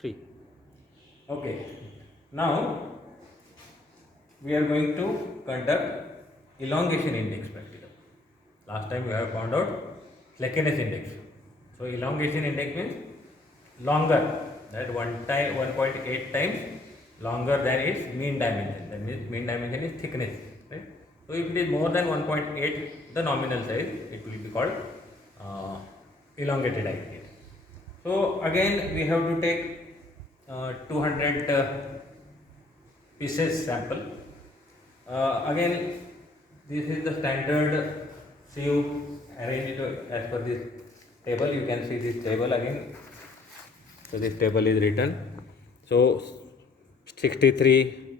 3. Okay, now we are going to conduct elongation index practical. Last time we have found out slackness index. So elongation index means longer, that 1.8 times longer than its mean dimension. That means mean dimension is thickness, right? So if it is more than 1.8 the nominal size, it will be called elongated aggregate. So again we have to take 200 pieces sample. Again, this is the standard sieve arranged as per this table. You can see this table again. So this table is written. So 63,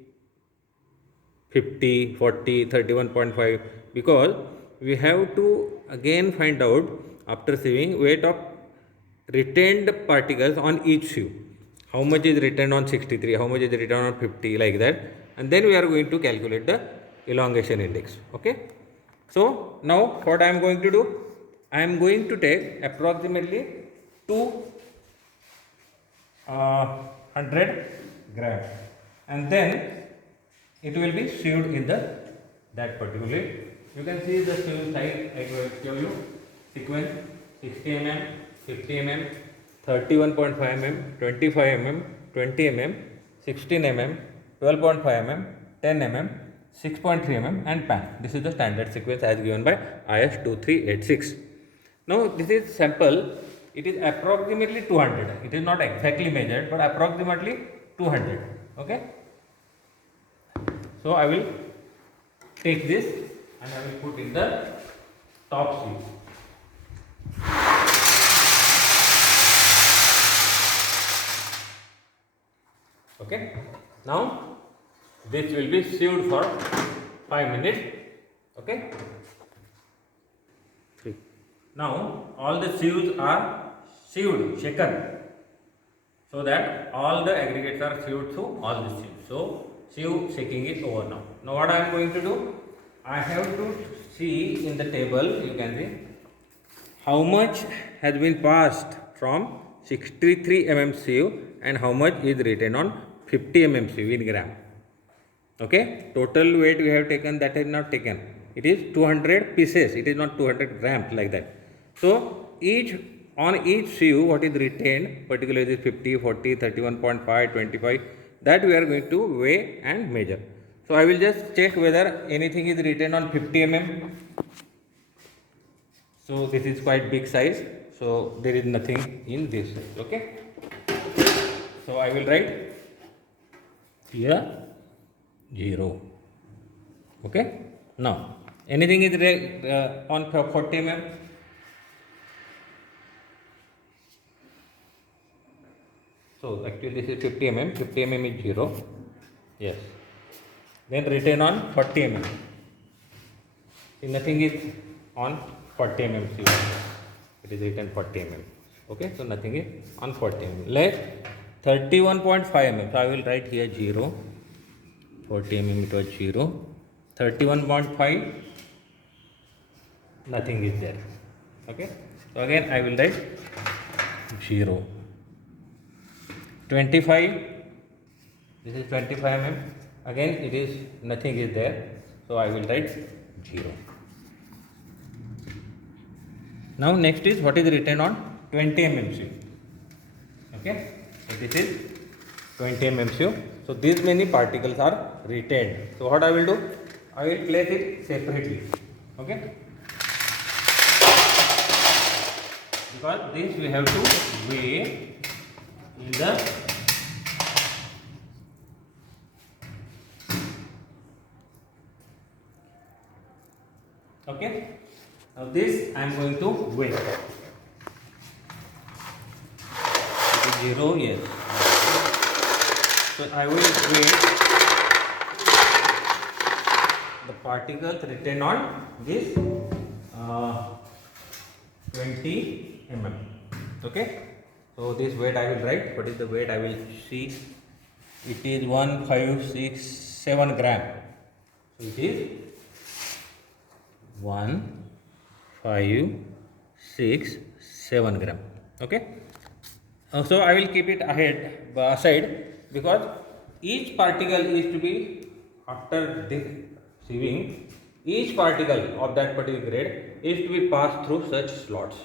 50, 40, 31.5, because we have to again find out after sieving weight of retained particles on each sieve. How much is retained on 63, how much is retained on 50, like that, and then we are going to calculate the elongation index. Okay. So now what I am going to do, I am going to take approximately 100 grams, and then it will be sieved in the that particular. You can see the sieve size. I will show you sequence: 60 mm, 50 mm, 31.5 mm, 25 mm, 20 mm, 16 mm, 12.5 mm, 10 mm, 6.3 mm, and pan. This is the standard sequence as given by IS 2386. Now this is sample. It is approximately 200. It is not exactly measured, but approximately 200. Okay. So I will take this and I will put in the top sieve. Okay. Now this will be sieved for 5 minutes. Okay. Now all the sieves are sieved, shaken, so that all the aggregates are sieved through all the sieves. So sieve shaking is over now. Now what I am going to do, I have to see in the table, you can see how much has been passed from 63 mm sieve and how much is written on 50 mm sieve in gram. Okay, total weight we have taken, that is not taken. It is 200 pieces. It is not 200 grams, like that. So each on each sieve what is retained, particularly 50, 40, 31.5, 25, that we are going to weigh and measure. So I will just check whether anything is written on 50 mm. So this is quite big size. So there is nothing in this size. Okay. So I will write here 0. Okay. Now anything is on 40 mm. So actually this is 50 mm. 50 mm is 0. Yes. Then written on 40 mm. See, nothing is on 40 mm. It is written 40 mm. Okay. So nothing is on 40 mm. Let 31.5 mm. So I will write here 0. 40 mm it was 0. 31.5, nothing is there. Okay. So again I will write 0. 25, this is 25 mm. Again it is nothing is there. So I will write 0. Now next is what is written on 20 mm sieve. Okay. So this is 20 mm sieve. So these many particles are retained. So what I will do, I will place it separately. Okay. Because this we have to weigh in the okay. Now this I am going to weigh. It is 0, yes. So I will weigh the particles written on this 20 mm. Okay. So this weight I will write. What is the weight? I will see. It is 1567 gram. So it is 1567 gram. Okay. So I will keep it aside because each particle is to be, after this sieving, each particle of that particular grade is to be passed through such slots.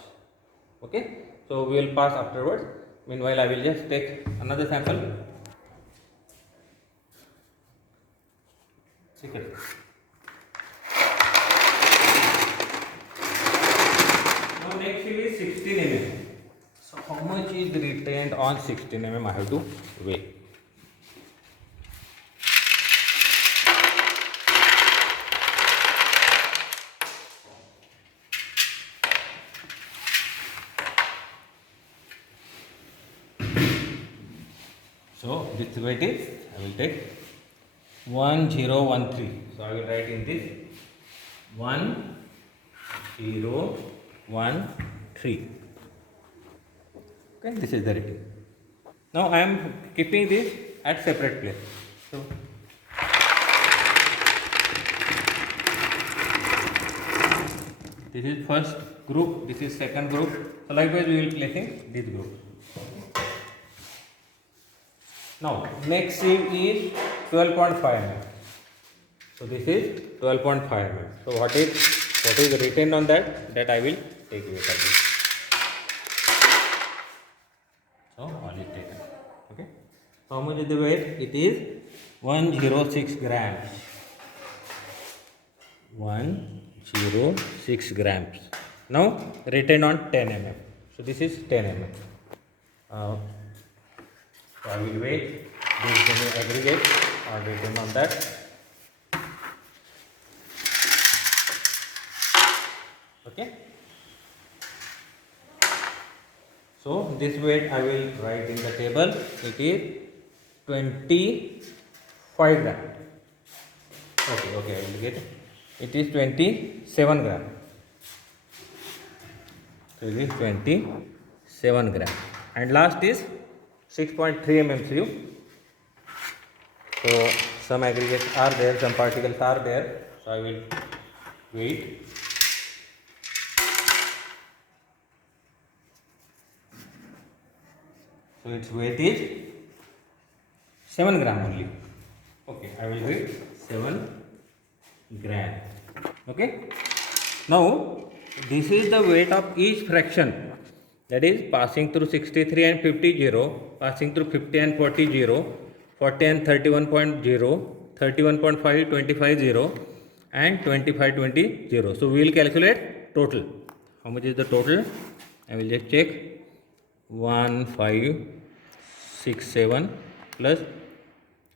Okay, so we will pass afterwards. Meanwhile, I will just take another sample. Secret. Now next is 16 mm. So how much is retained on 16 mm? I have to weigh. So this weight is, I will take 1013. So I will write in this 1013. Okay, this is the reading. Now I am keeping this at separate place. So this is first group, this is second group. So likewise we will placing this group. Now next sieve is 12.5 mm. So this is 12.5 mm. So what is written on that? That I will take weight of this. So all is taken. Okay. So how much is the weight? It is 106 grams. 106 grams. Now written on 10 mm. So this is 10 mm. So I will weigh this aggregate or written on that. Okay. So this weight I will write in the table. It is 25 gram. Okay, I will get it. It is 27 gram. So it is 27 gram. And last is 6.3 mm sieve. So some aggregates are there, some particles are there. So I will weigh. So its weight is 7 gram only. Okay, I will weigh 7 gram. Okay. Now this is the weight of each fraction. That is passing through 63 and 50 0, passing through 50 and 40 0, 40 and 31.0, 31.5 25 0, and 25 20 0. So we will calculate total. How much is the total? I will just check. 1567 plus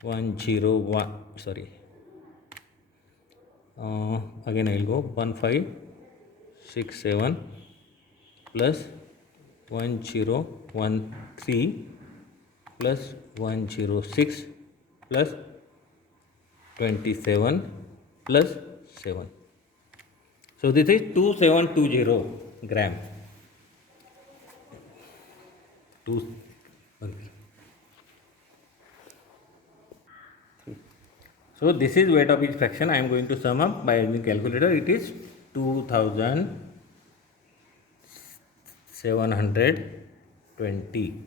101. Sorry. Again I will go 1567 plus 1013 plus 106 plus 27 plus 7. So this is 2720 gram. So this is weight of each fraction. I am going to sum up by using calculator. It is 2720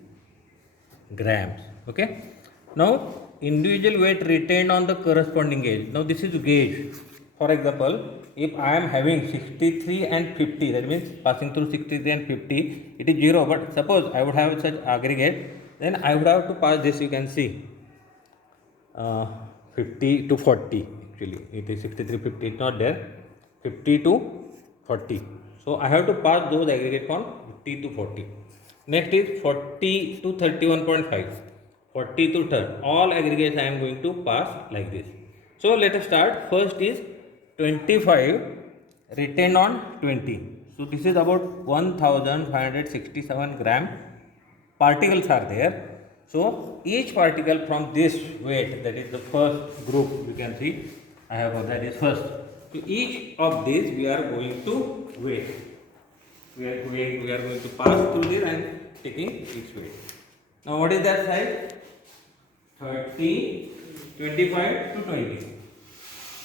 grams. Okay. Now individual weight retained on the corresponding gauge. Now this is gauge. For example, if I am having 63 and 50, that means passing through 63 and 50, it is 0. But suppose I would have such aggregate, then I would have to pass this. You can see 50 to 40. Actually, it is 63, 50 is not there. 50 to 40. So I have to pass those aggregate from 50 to 40. Next is 40 to 31.5. 40 to 30. All aggregates I am going to pass like this. So let us start. First is 25 written on 20. So this is about 1567 gram particles are there. So each particle from this weight, that is the first group, you can see I have that is first. So each of these we are going to weigh. We are going to pass through this and taking each weight. Now what is that size? 30, 25 to 20.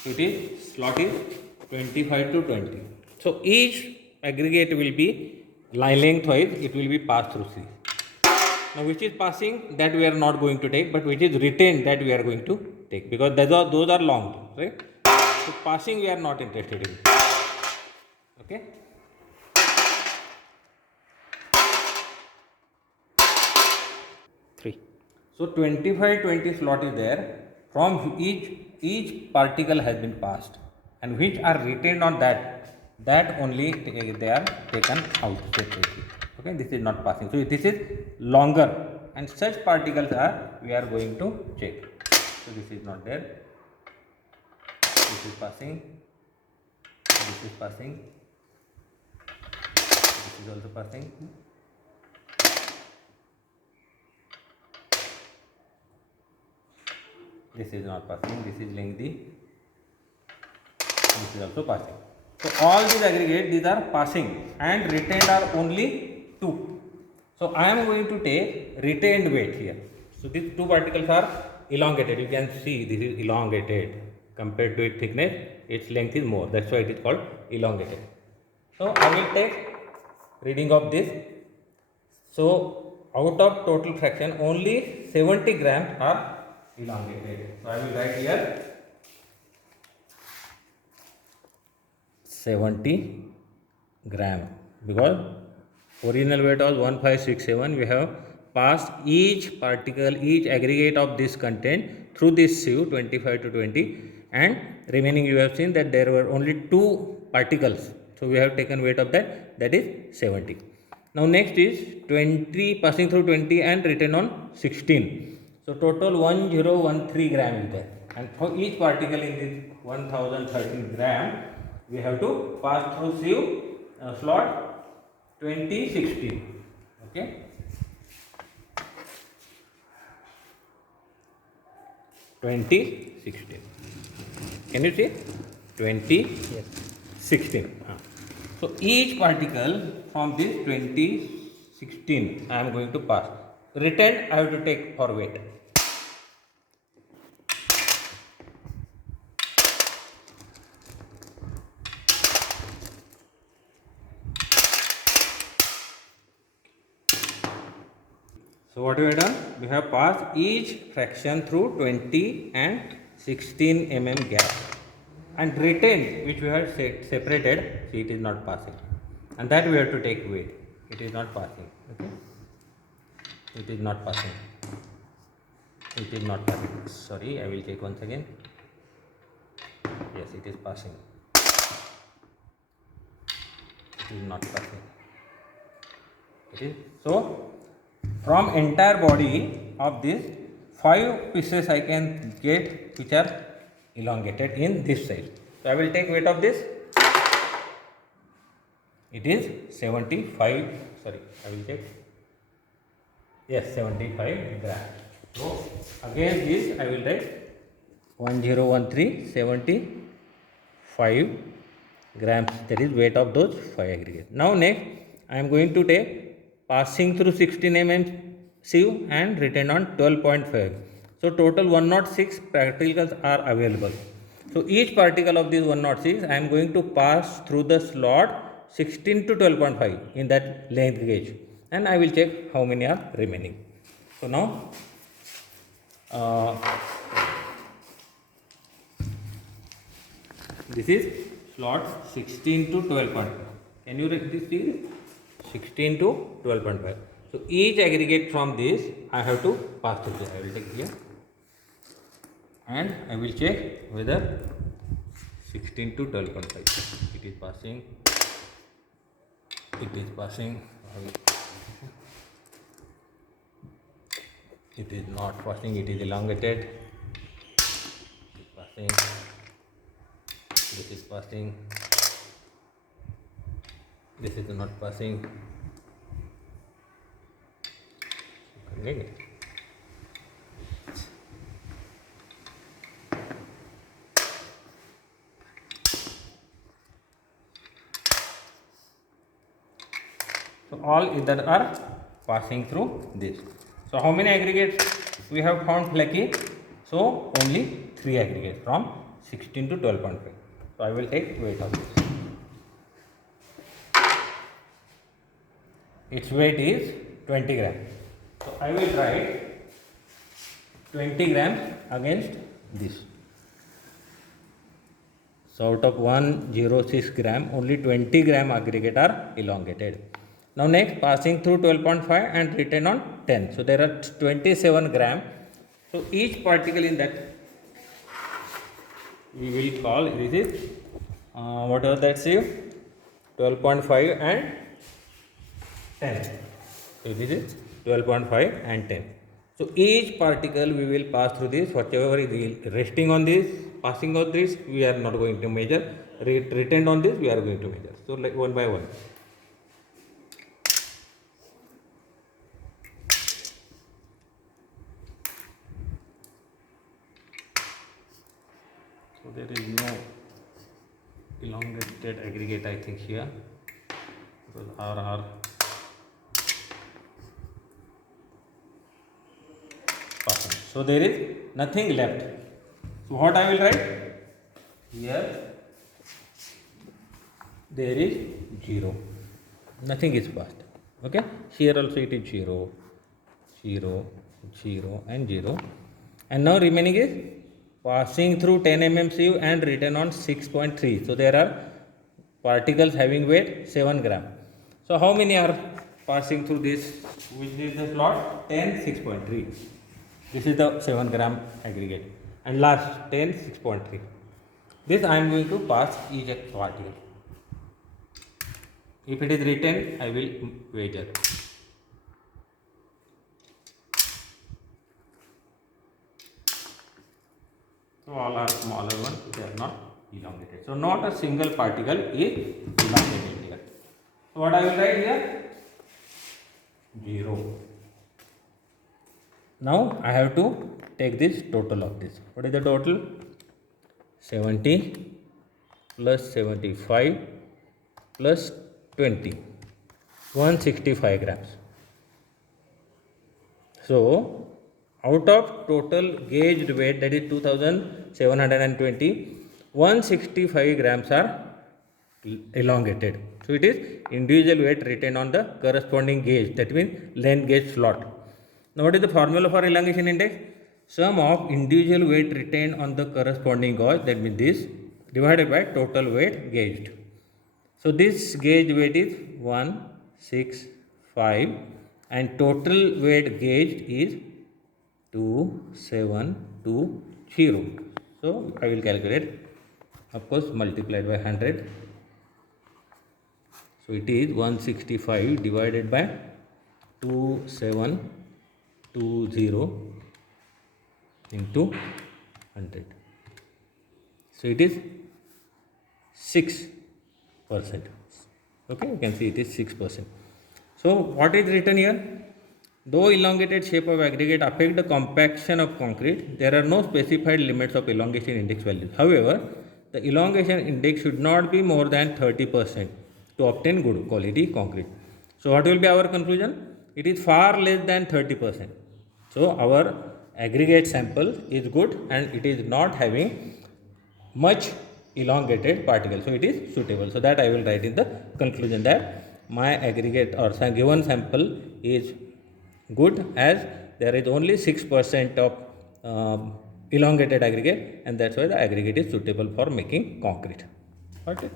So it is slot is 25 to 20. So each aggregate will be line lengthwise, it will be passed through C. Now which is passing, that we are not going to take, but which is retained, that we are going to take, because those are long, right? So passing we are not interested in. Okay. Three. So 25-20 slot is there. From each particle has been passed, and which are retained on that only they are taken out separately. Okay, this is not passing. So this is longer, and such particles are we are going to check. So this is not there. This is passing. This is passing. This is also passing. This is not passing. This is lengthy. This is also passing. So all these aggregates, these are passing, and retained are only 2. So I am going to take retained weight here. So these 2 particles are elongated. You can see this is elongated compared to its thickness. Its length is more. That's why it is called elongated. So I will take reading of this. So out of total fraction, only 70 grams are elongated. So I will write here 70 gram, because original weight was 1567. We have passed each particle, each aggregate of this content through this sieve 25-20, and remaining you have seen that there were only 2 particles. So we have taken weight of that is 70. Now next is 20 passing through 20 and written on 16. So total 1013 gram is there, and for each particle in this 1013 gram, we have to pass through sieve slot 2016. Okay. 2016. Can you see? 2016. So each particle from this 2016 I am going to pass. Retained I have to take for weight. So what we have done? We have passed each fraction through 20 and 16 mm gap, and retained, which we have separated, see it is not passing, and that we have to take weight. It is not passing. Okay. It is not passing. It is not passing. Sorry, I will take once again. Yes, it is passing. It is not passing. It is. So from entire body of this, 5 pieces I can get which are elongated in this side. So I will take weight of this. It is 75. Sorry, I will take. Yes, 75 grams. So against this I will write 1013 75 grams. That is weight of those 5 aggregates. Now next I am going to take passing through 16 mm sieve and written on 12.5. So total 106 particles are available. So each particle of this 106 I am going to pass through the slot 16 to 12.5 in that length gauge, and I will check how many are remaining. So now this is slot 16 to 12.5. Can you read this please? 16 to 12.5. So each aggregate from this I have to pass through this. I will take here and I will check whether 16 to 12.5. It is passing. It is passing. It is not passing. It is elongated. It is passing. This is passing. This is not passing. So all either are passing through this. So how many aggregates we have found flaky? So only 3 aggregates from 16 to 12.5. So I will take weight of this. Its weight is 20 grams. So I will write 20 grams against this. So out of 106 gram, only 20 gram aggregate are elongated. Now next, passing through 12.5 and written on 10. So there are 27 gram. So each particle in that we will call this is whatever that sieve, 12.5 and 10. So this is 12.5 and 10. So each particle we will pass through this, whatever is resting on this, passing on this, we are not going to measure, written on this, we are going to measure. So like one by one. So there is no elongated aggregate, I think, here, because RR passing. So there is nothing left. So what I will write here, there is 0, nothing is passed. Okay, here also it is 0, 0, 0 and 0, and now remaining is passing through 10 mm sieve and written on 6.3. So there are particles having weight 7 gram. So how many are passing through this? Which is the slot? 10, 6.3. This is the 7 gram aggregate. And last 10, 6.3. This I am going to pass each particle. If it is written, I will measure. So all are smaller ones, they are not elongated. So not a single particle is elongated here. So what I will write here? 0. Now I have to take this total of this. What is the total? 70 plus 75 plus 20, 165 grams. So out of total gauged weight, that is 2720, 165 grams are elongated. So it is individual weight written on the corresponding gauge, that means length gauge slot. Now what is the formula for elongation index? Sum of individual weight retained on the corresponding gauge, that means this, divided by total weight gauged. So this gauge weight is 165 and total weight gauged is 2720. So I will calculate, of course, multiplied by 100. So it is 165 divided by 2720 into 100. So it is 6%. Okay, you can see it is 6%. So what is written here? Though elongated shape of aggregate affect the compaction of concrete, there are no specified limits of elongation index values. However, the elongation index should not be more than 30% to obtain good quality concrete. So what will be our conclusion? It is far less than 30%. So our aggregate sample is good and it is not having much elongated particle. So it is suitable. So that I will write in the conclusion that my aggregate or given sample is good as there is only 6% of elongated aggregate, and that's why the aggregate is suitable for making concrete. Okay.